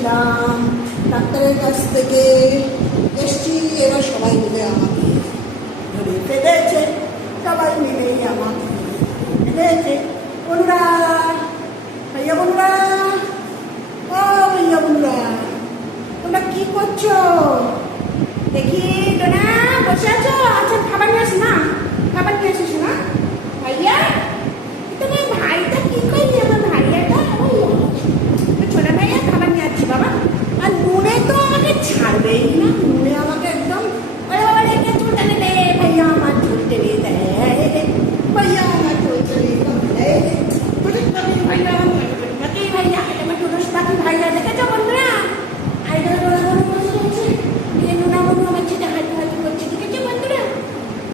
গেছিলাম ডাক্তারের কাছ থেকে, এসছি। এবার সবাই মিলে আমাকে ধরে ফেলেছে, সবাই মিলেই আমাকে ফেলেছে। বন্ধুরা, ভাইয়া বন্ধুরা, ও ভাইয়া বন্ধুরা, তোমরা কি করছো দেখি? টোনা বসে আছো? আচ্ছা খাবার নিয়ে আসি না, খাবার নিয়ে আসিস না।